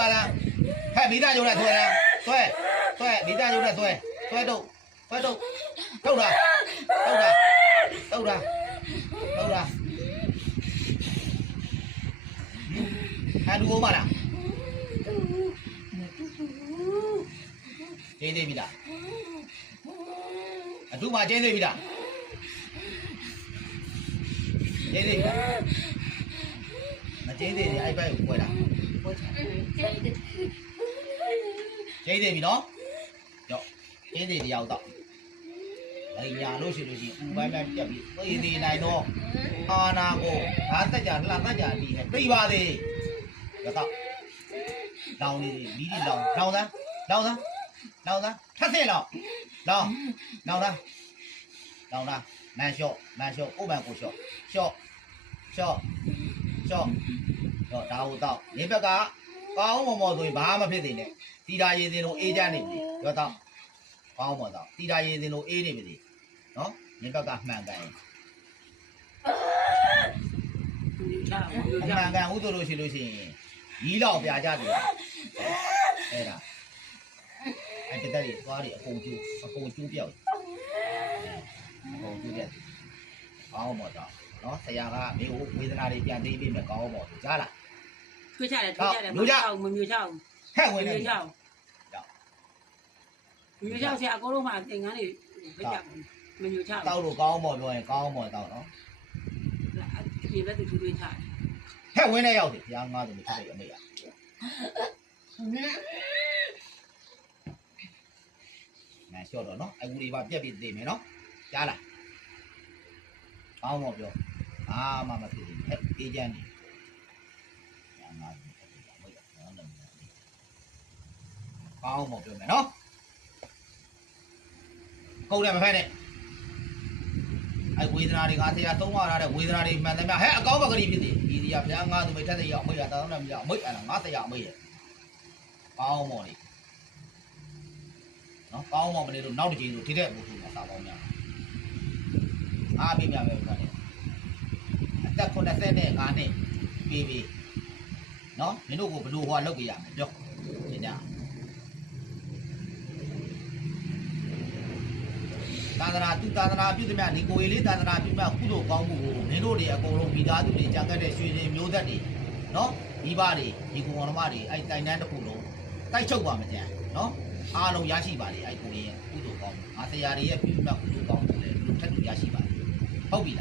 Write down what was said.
လာလားဟဲ့မိသားရုံနဲ့ဆွဲလားဆွဲဆွဲမိသားရုံနဲ့ဆွဲဆွဲတော့ဆွဲတော့ထုတ်တာထုတ်တာထုတ်တာထုတ်တာဟာလူဦးမလားကျင်းသေးပြီလားအတူမှကျင်းသေးပြီလားကျင်းသေးပြီလားမကျင်းသေးရင်အဲ့ဘက်ကိုပွဲတာ ကျင်းသေးပြီနော်ကြောက်ကျင်းသေးတရားတော့အဲ့ညာလို့ရှိလို့ရှိရင်ဥပိုင်းပိုင်းပြက်ပြီးသိသေးနိုင်တော့အာနာကိုဓာတက်ကြလှတက်ကြပြီးနဲ့သိပါသေးတော့လောင်နေပြီမိဒီလောင်လောင်သားလောင်သားလောင်သားထက်စင်လောင်လောင်လောင်သားလောင်သားနန်လျှော့နန်လျှော့ဥပ္ပံကိုလျှော့လျှော့လျှော့ လျှော့တော့ဒါဟုတ်တော့နေဘက်ကကောင်းမမော်ဆိုရင်ဘာမှမဖြစ်သေးနဲ့တီတာရည်စင်တို့အေးကြနေပြီတော့တော့ကောင်းမော်တော့တီတာရည်စင်တို့အေးနေပြီနော်နေဘက်ကမှန်ကန်ရင်ချာအမှန်ကန်ဥဆိုလို့ရှိလို့ရှိရင်ရီးလောက်ပြကြတယ်အဲ့ဒါအဲ့တက်တက်သွားတယ်အကုန်ကျိုးအကုန်ကျိုးပြောက်အကုန်ကျိုးပြက်ကောင်းမော်တော့ နော်ဆရာကမင်းကိုဝေဒနာတွေပြန်သိပေးမယ်ကောင်းမော်ကြားလားထွေးချတယ်ထွေးချတယ်မမျိုးချောင်းမမျိုးချောင်းဟဲ့မဝင်နေမျိုးချောင်းမမျိုးချောင်းဆရာအကုန်လုံးမှသင်္ကန်းတွေပြကြမမျိုးချောင်းတောက်လို့ကောင်းမော်ပြောရင်ကောင်းမော်တောက်နော်ဒီဘက်သူထွေးချတယ်ဟဲ့ဝင်နေရောက်တယ်ဘုရားငါးသူမဖြစ်တဲ့အမေရနာလျှော့တော့နော်အခုဒီပါပြက်ပြီးသိမယ်နော်ကြားလား ကောင်းမော်ပြောအာမမဖြစ်ဘူးဟဲ့အေးချမ်းနေညာငါသူမဖြစ်တဲ့အမေရနော်လည်းကောင်းမော်ပြောမယ်နော်ကုန်တယ်မဖက်နဲ့အဲဝေဒနာတွေငါဆရာသုံးရတာတဲ့ဝေဒနာတွေမှန်တယ်များဟဲ့အကောင်းဘက်ကလေးဖြစ်တယ်ဒီဒီကဘုရားငါသူမိထက်တဲ့ရောက်အမေရတောင်းတယ်မရအမေအဲ့ဒါငါဆရာအမေရကောင်းမော်လေးနော်ကောင်းမော်မလေးတို့နောက်တစ်ချိန်ဆိုထိတဲ့ဘုသူမှာစာပေါင်းများ အားပြများပဲခါတယ်အသက်80နဲ့ငါနဲ့ပြီးပြီနော်မင်းတို့ကိုဘလို့ဟိုကလုပ်ပြရမယ်ပြောရှင်းကြသာသနာသူသာသနာပြုသမျှဒီကိုယ်လေးသာသနာပြုမှကုသိုလ်ကောင်းမှုကိုမင်းတို့တွေအကုန်လုံးမိသားစုတွေကြံခဲ့တဲ့ရွှေတွေမျိုးသက်တွေနော်ဒီပါတွေဒီကုံတော်မတွေအဲ့တိုင်တန်းတစ်ခုလုံးတိုက်ချုပ်ပါမကြံနော်အားလုံးရရှိပါလေအဲ့ကိုယ်ရဲ့ကုသိုလ်ကောင်းမှုငါဆရာတွေရဲ့ပြုမှကုသိုလ်ကောင်းမှုလည်းလူထက်တူရရှိပါလေ ဟုတ်ပြီ